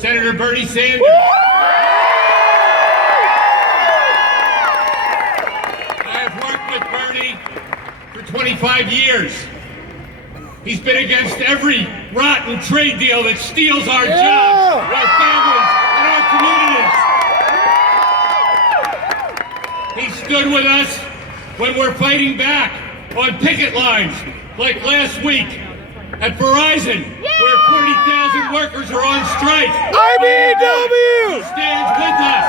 Senator Bernie Sanders. I have worked with Bernie for 25 years. He's been against every rotten trade deal that steals our jobs, our families, and our communities. He stood with us when we're fighting back on picket lines, like last week at Verizon, where 40,000 workers are on strike. IBEW! He stands with us.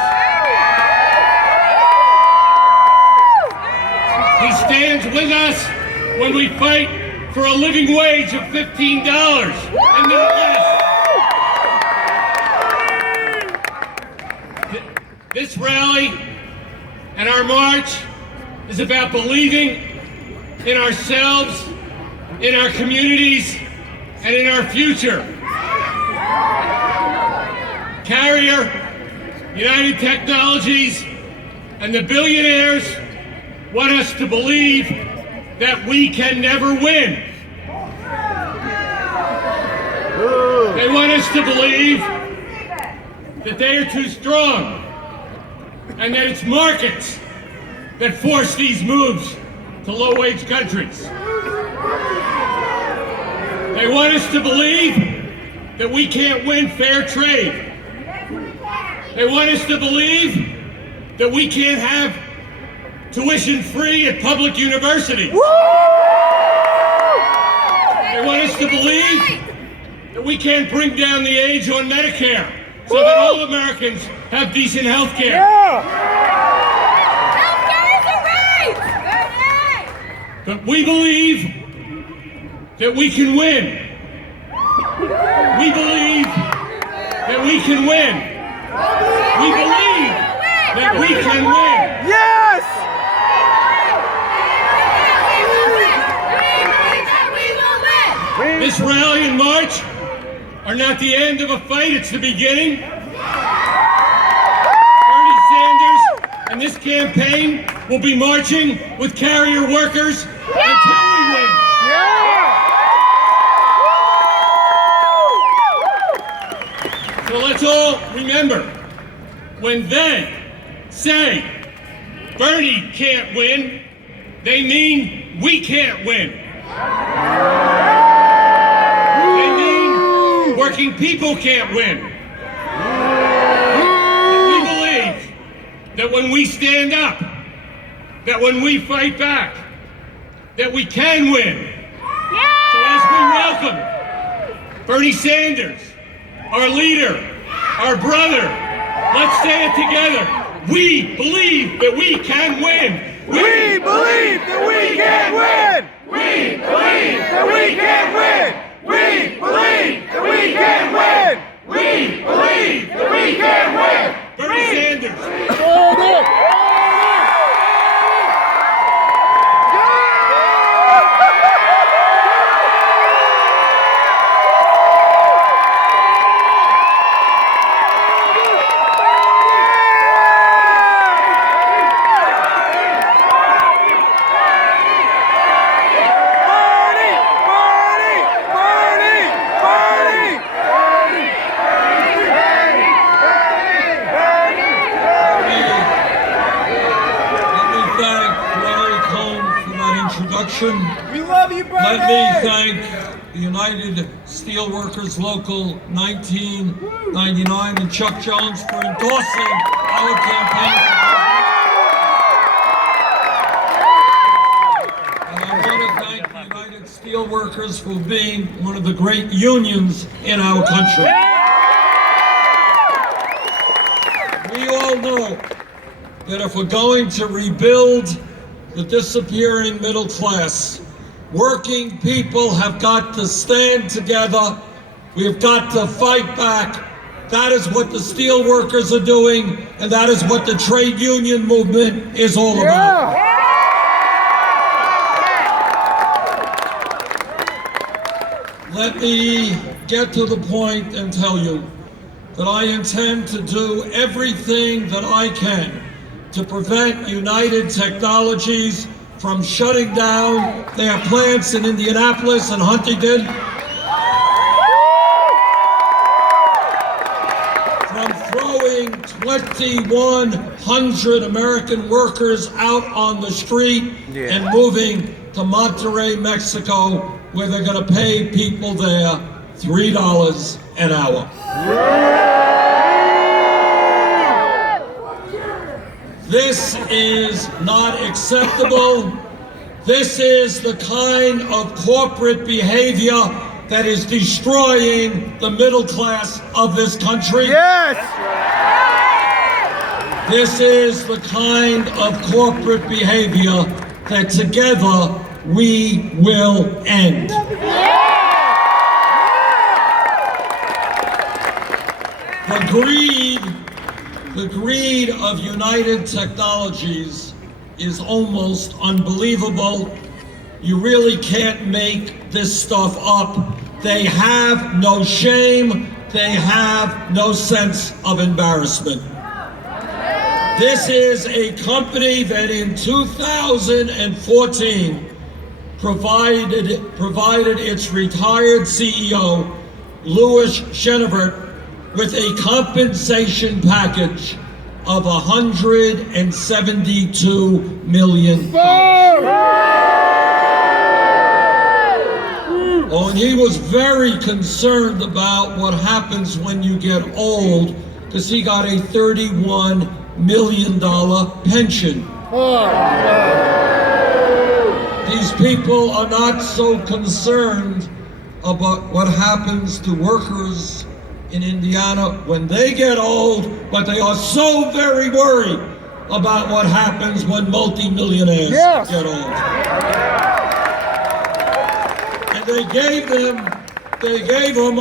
He stands with us when we fight for a living wage of $15 and not less. This rally and our march is about believing in ourselves, in our communities, and in our future. Carrier, United Technologies, and the billionaires want us to believe that we can never win. They want us to believe that they are too strong and that it's markets that force these moves to low-wage countries. They want us to believe that we can't win fair trade. They want us to believe that we can't have tuition free at public universities. They want us to believe that we can't bring down the age on Medicare so that all Americans have decent health care. But we believe that we can win. We believe that we can win. We believe that we can win. Yes! This rally and march are not the end of a fight, it's the beginning. Bernie Sanders and this campaign will be marching with carrier workers until we win. So let's all remember, when they say Bernie can't win, they mean we can't win. They mean working people can't win. We believe that when we stand up, that when we fight back, that we can win. So as we welcome Bernie Sanders, our leader, our brother, let's say it together. We believe that we can win. We believe that we can win. We believe that we can win. We believe that we can win. We believe that we can win. Bernie Sanders. We love you, Bernie! Let me thank the United Steelworkers Local 1999 and Chuck Jones for endorsing our campaign. And I want to thank the United Steelworkers for being one of the great unions in our country. We all know that if we're going to rebuild the disappearing middle class, working people have got to stand together. We've got to fight back. That is what the steel workers are doing, and that is what the trade union movement is all about. Let me get to the point and tell you that I intend to do everything that I can to prevent United Technologies from shutting down their plants in Indianapolis and Huntington. put 2,100 American workers out on the street and moving to Monterrey, Mexico, where they're going to pay people there $3 an hour. This is not acceptable. This is the kind of corporate behavior that is destroying the middle class of this country. Yes! This is the kind of corporate behavior that together we will end. The greed of United Technologies is almost unbelievable. You really can't make this stuff up. They have no shame. They have no sense of embarrassment. This is a company that in 2014 provided its retired CEO, Louis Chenevert, with a compensation package of $172 million. Oh, and he was very concerned about what happens when you get old, because he got a $31 million pension. These people are not so concerned about what happens to workers in Indiana when they get old, but they are so very worried about what happens when multimillionaires get old. And they gave him a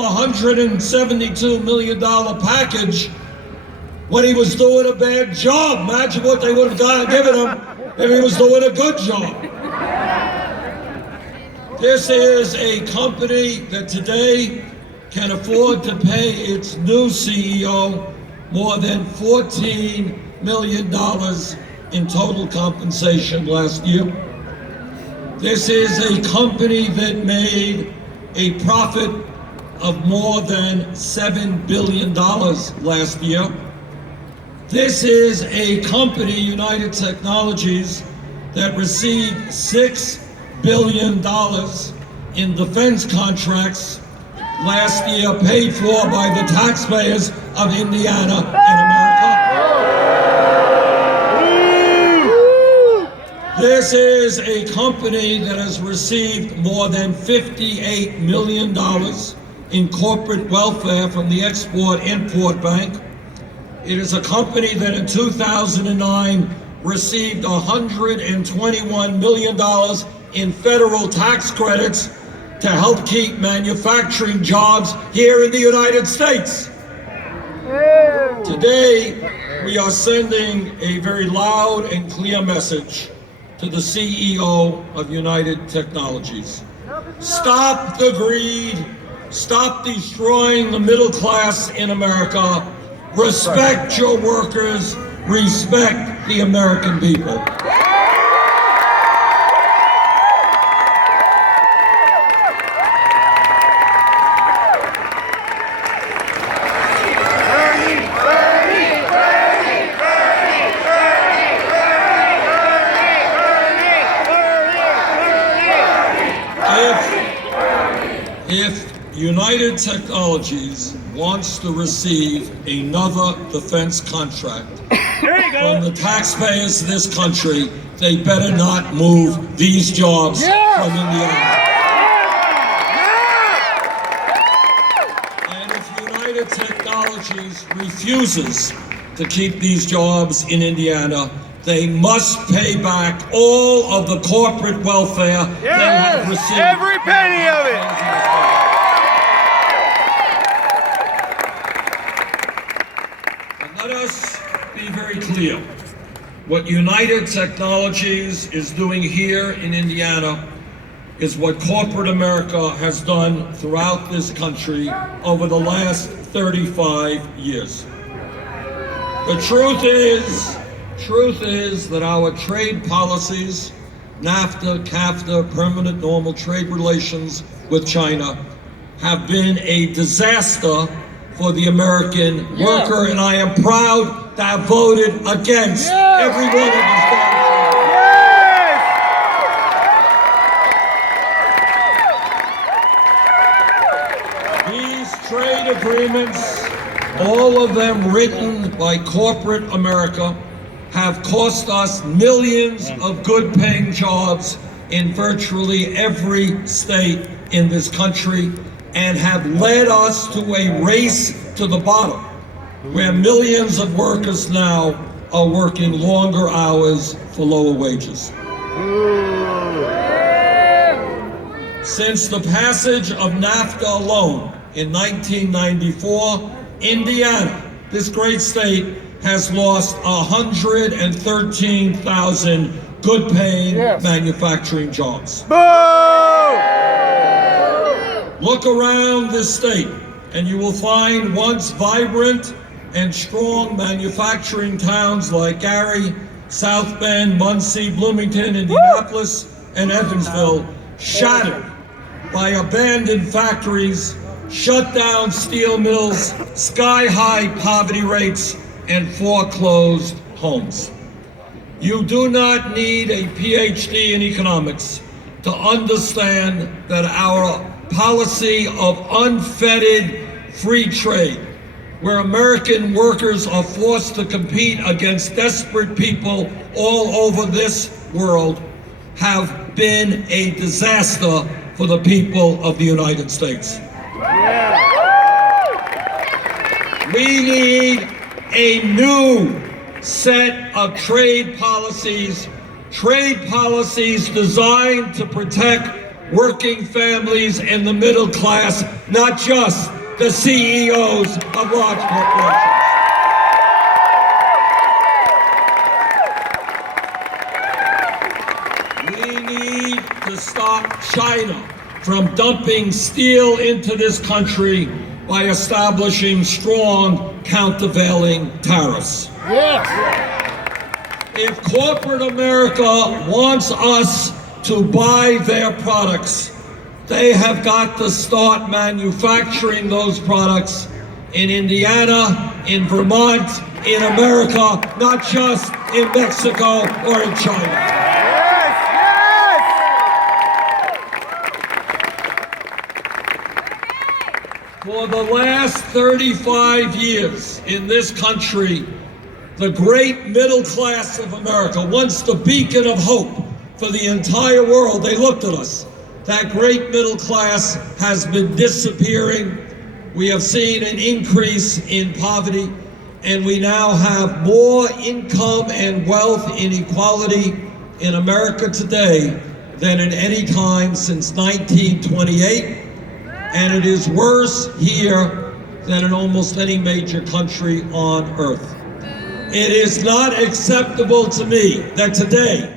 $172 million package when he was doing a bad job. Imagine what they would have given him if he was doing a good job. This is a company that today can afford to pay its new CEO more than $14 million in total compensation last year. This is a company that made a profit of more than $7 billion last year. This is a company, United Technologies, that received $6 billion in defense contracts last year, paid for by the taxpayers of Indiana and America. This is a company that has received more than $58 million in corporate welfare from the Export-Import Bank. It is a company that in 2009 received $121 million in federal tax credits to help keep manufacturing jobs here in the United States. Today, we are sending a very loud and clear message to the CEO of United Technologies. Stop the greed. Stop destroying the middle class in America. Respect your workers. Respect the American people. If United Technologies wants to receive another defense contract from the taxpayers of this country, they better not move these jobs from Indiana. And if United Technologies refuses to keep these jobs in Indiana, they must pay back all of the corporate welfare they have received. Every penny of it! And let us be very clear. What United Technologies is doing here in Indiana is what corporate America has done throughout this country over the last 35 years. The truth is that our trade policies, NAFTA, CAFTA, permanent normal trade relations with China, have been a disaster for the American worker, and I am proud to have voted against every one of these These trade agreements, all of them written by corporate America, have cost us millions of good-paying jobs in virtually every state in this country and have led us to a race to the bottom, where millions of workers now are working longer hours for lower wages. Since the passage of NAFTA alone in 1994, Indiana, this great state, has lost 113,000 good-paying manufacturing jobs. Look around this state, and you will find once vibrant and strong manufacturing towns like Gary, South Bend, Muncie, Bloomington, Indianapolis, and Evansville shattered by abandoned factories, shut down steel mills, sky-high poverty rates, and foreclosed homes. You do not need a PhD in economics to understand that our policy of unfettered free trade, where American workers are forced to compete against desperate people all over this world, have been a disaster for the people of the United States. We need a new set of trade policies designed to protect working families and the middle class, not just the CEOs of large corporations. We need to stop China from dumping steel into this country by establishing strong countervailing tariffs. If corporate America wants us to buy their products, they have got to start manufacturing those products in Indiana, in Vermont, in America, not just in Mexico or in China. For the last 35 years in this country, the great middle class of America, once the beacon of hope for the entire world, they looked at us. That great middle class has been disappearing. We have seen an increase in poverty, and we now have more income and wealth inequality in America today than at any time since 1928. And it is worse here than in almost any major country on earth. It is not acceptable to me that today,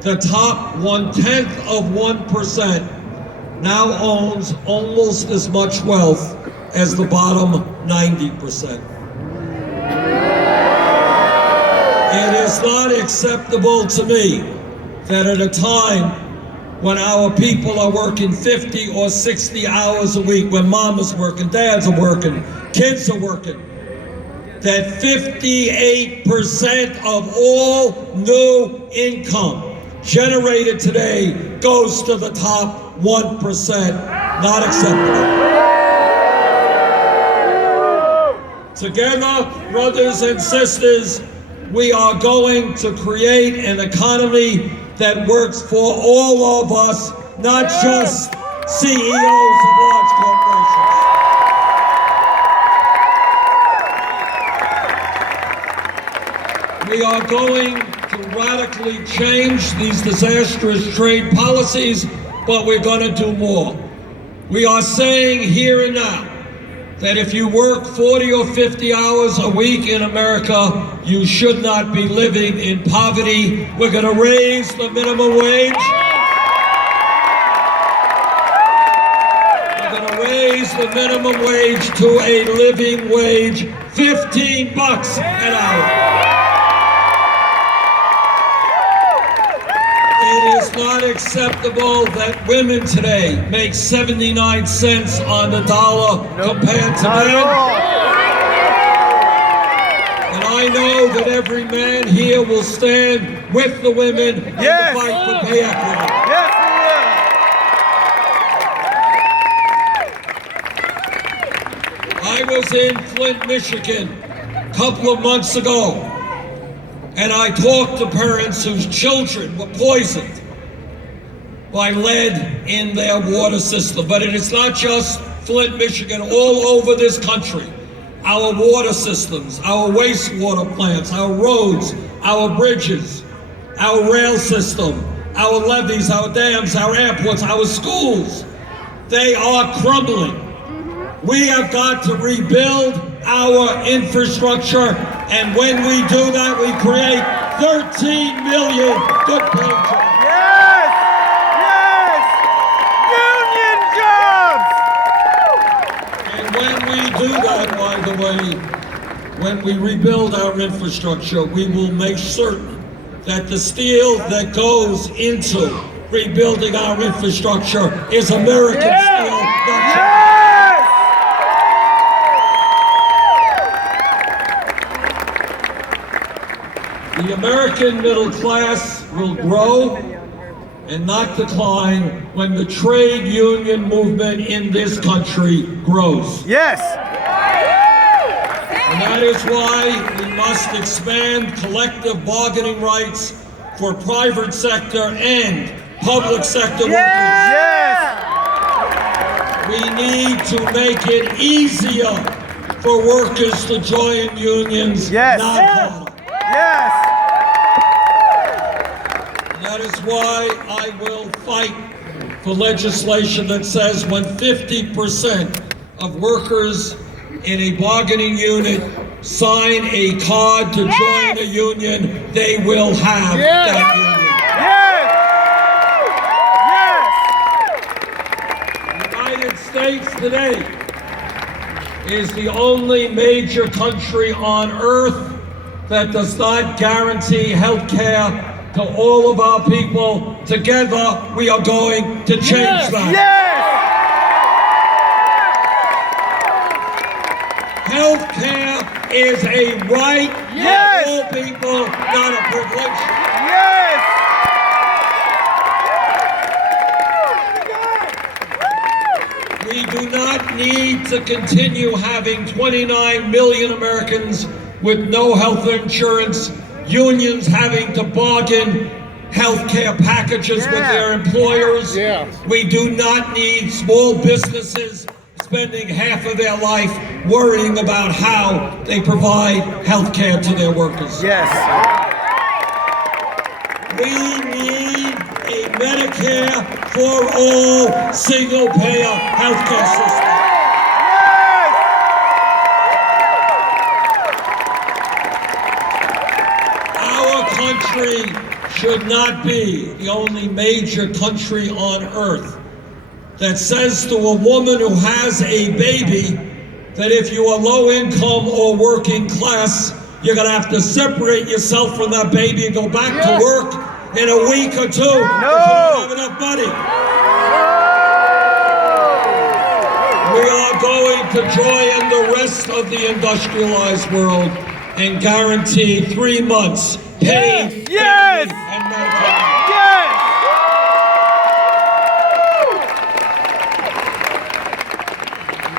the top 0.1% now owns almost as much wealth as the bottom 90%. It is not acceptable to me that at a time when our people are working 50 or 60 hours a week, when mama's working, dads are working, kids are working, that 58% of all new income generated today goes to the top 1%. Not acceptable. Together, brothers and sisters, we are going to create an economy that works for all of us, not just CEOs of large corporations. We are going to radically change these disastrous trade policies, but we're going to do more. We are saying here and now that if you work 40 or 50 hours a week in America, you should not be living in poverty. We're going to raise the minimum wage. We're going to raise the minimum wage to a living wage, $15 an hour. It is not acceptable that women today make 79 cents on the dollar compared to Not at men. all. And I know that every man here will stand with the women in Yes. the fight for pay equity. Yes, I was in Flint, Michigan a couple of months ago, and I talked to parents whose children were poisoned by lead in their water system. But it is not just Flint, Michigan, all over this country. Our water systems, our wastewater plants, our roads, our bridges, our rail system, our levees, our dams, our airports, our schools, they are crumbling. We have got to rebuild our infrastructure, and when we do that, we create 13 million good paying jobs. yes, yes! Union jobs! And when we do that, by the way, when we rebuild our infrastructure, we will make certain that the steel that goes into rebuilding our infrastructure is American steel, not Chinese. Yes! The American middle class will grow and not decline when the trade union movement in this country grows. Yes! And that is why we must expand collective bargaining rights for private sector and public sector workers. Yes! We need to make it easier for workers to join unions, Yes. not harder. Yes! That is why I will fight for legislation that says when 50% of workers in a bargaining unit sign a card to join a union, they will have that union. Yes! The United States today is the only major country on earth that does not guarantee health care to all of our people. Together, we are going to change that. Yes! Health care is a right Yes! for all people, not a privilege. Yes! We do not need to continue having 29 million Americans with no health insurance, unions having to bargain health care packages with their employers. We do not need small businesses spending half of their life worrying about how they provide health care to their workers. Yes! We need a Medicare for all single-payer health care system. Our country should not be the only major country on earth that says to a woman who has a baby that if you are low income or working class, you're gonna have to separate yourself from that baby and go back to work in a week or two. No! Because you don't have enough money. We are going to join the rest of the industrialized world and guarantee 3 months paid Yes! family and medical leave. Yes!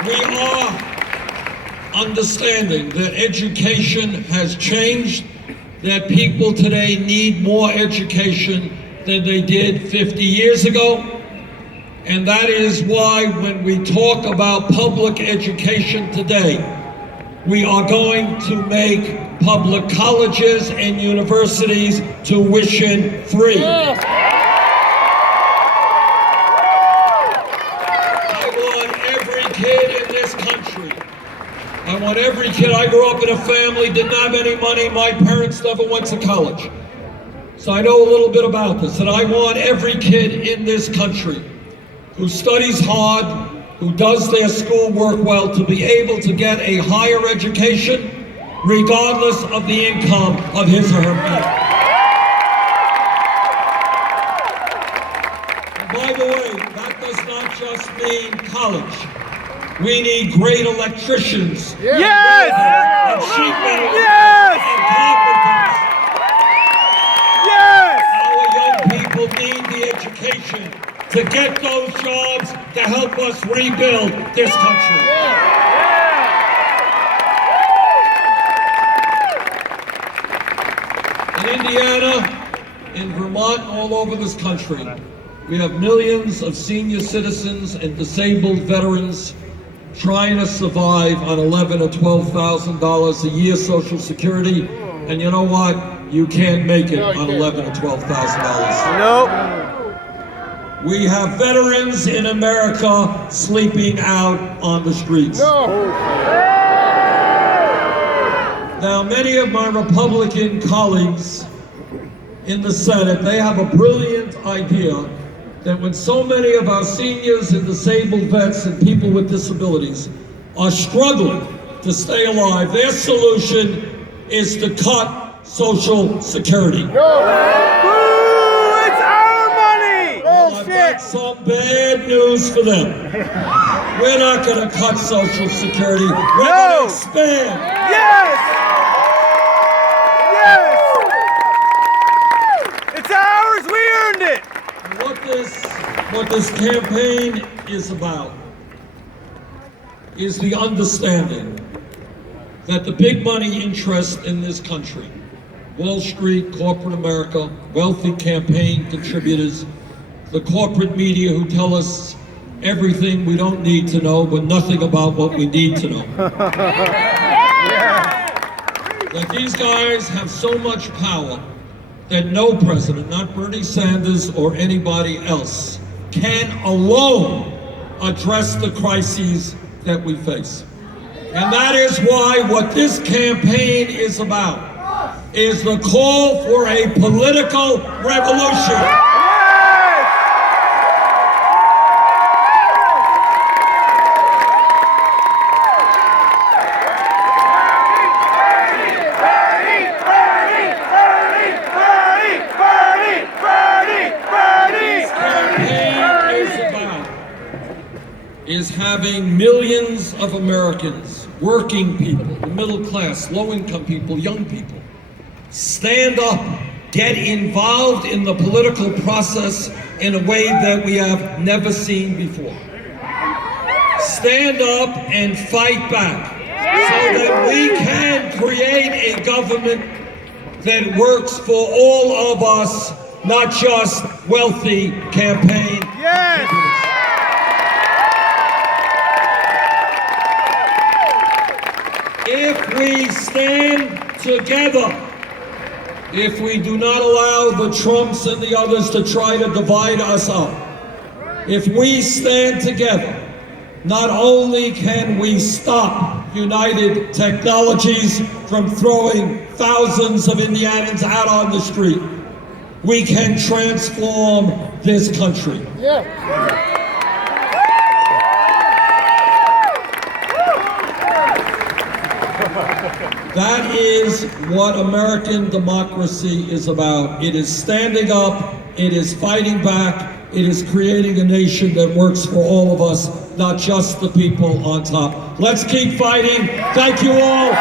We are understanding that education has changed, that people today need more education than they did 50 years ago. And that is why when we talk about public education today, we are going to make public colleges and universities tuition free. I want every kid in this country. I want every kid. I grew up in a family, didn't have any money. My parents never went to college. So I know a little bit about this. And I want every kid in this country who studies hard, who does their schoolwork well, to be able to get a higher education regardless of the income of his or her just mean college. We need great electricians. Yes! And sheet metal. Yes! And carpenters. Yes! Our young people need the education to get those jobs to help us rebuild this country. In Indiana, in Vermont, all over this country, we have millions of senior citizens and disabled veterans trying to survive on $11,000 or $12,000 a year Social Security. And you know what? You can't make it on $11,000 or $12,000. Nope. We have veterans in America sleeping out on the streets. Now, many of my Republican colleagues in the Senate, they have a brilliant idea that when so many of our seniors and disabled vets and people with disabilities are struggling to stay alive, their solution is to cut Social Security. Boo! It's our money! I've got some bad news for them. We're not going to cut Social Security. We're going to expand. Yes! Yes! It's ours, we earned it! What this campaign is about is the understanding that the big money interest in this country, Wall Street, corporate America, wealthy campaign contributors, the corporate media who tell us everything we don't need to know, but nothing about what we need to know. That these guys have so much power that no president, not Bernie Sanders or anybody else, can alone address the crises that we face. And that is why what this campaign is about is the call for a political revolution. Is having millions of Americans, working people, the middle class, low-income people, young people, stand up, get involved in the political process in a way that we have never seen before. Stand up and fight back so that we can create a government that works for all of us, not just wealthy campaign. Yes! If we stand together, if we do not allow the Trumps and the others to try to divide us up, if we stand together, not only can we stop United Technologies from throwing thousands of Indianans out on the street, we can transform this country. That is what American democracy is about. It is standing up, it is fighting back, it is creating a nation that works for all of us, not just the people on top. Let's keep fighting. Thank you all.